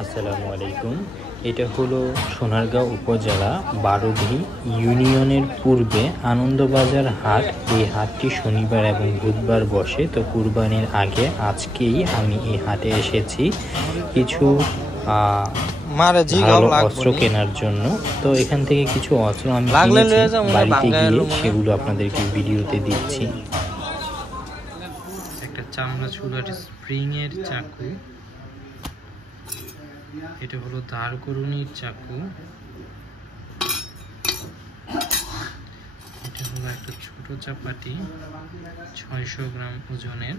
আসসালামু আলাইকুম। এটা হলো সোনারগাঁও উপজেলা বারোধি ইউনিয়নের পূর্বে আনন্দবাজার হাট। এই হাটটি শনিবার এবং বুধবার বসে। তো কুরবানির আগে আজকেই আমি এই হাটে এসেছি কিছু ভালো অস্ত্র কেনার জন্য। তো এখান থেকে কিছু অস্ত্র আমি কিনেছি, বাড়িতে গিয়ে সেগুলো আপনাদেরকে ভিডিওতে দিচ্ছি। একটা চামড়া চুলার স্প্রিং এর চাকু, এটা হলো ধারকরুনির চাকু, এটা হলো একটা ছোট চাপাটি 600 গ্রাম ওজনের,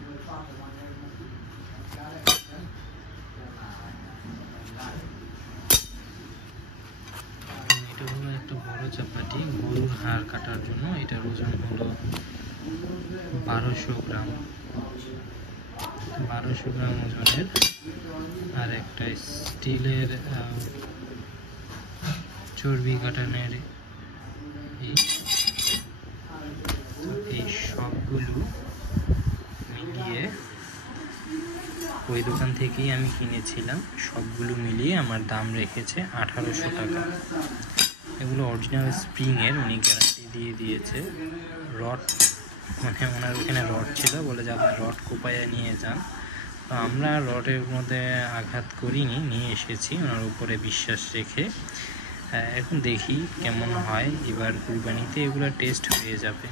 এটা হলো একটা বড় চাপাটি গরুর হাড় কাটার জন্য, এটার ওজন হলো 1200 গ্রাম ওজনের। আর একটা স্টিলের চর্বি কাটানোর, এই সবগুলো মিলিয়ে ওই দোকান থেকেই আমি কিনেছিলাম। সবগুলো মিলিয়ে আমার দাম রেখেছে 1800 টাকা। এগুলো অরিজিনাল স্প্রিংয়ের, উনি গ্যারান্টি দিয়ে দিয়েছে। রড মানে ওনার ওখানে রড ছিল, বলে যে আপনি রড কোপাইয়া নিয়ে যান। তো আমরা রডের মধ্যে আঘাত করিনি, নিয়ে এসেছি ওনার উপরে বিশ্বাস রেখে। এখন দেখি কেমন হয়, এবার কুরবানিতে এগুলো টেস্ট হয়ে যাবে।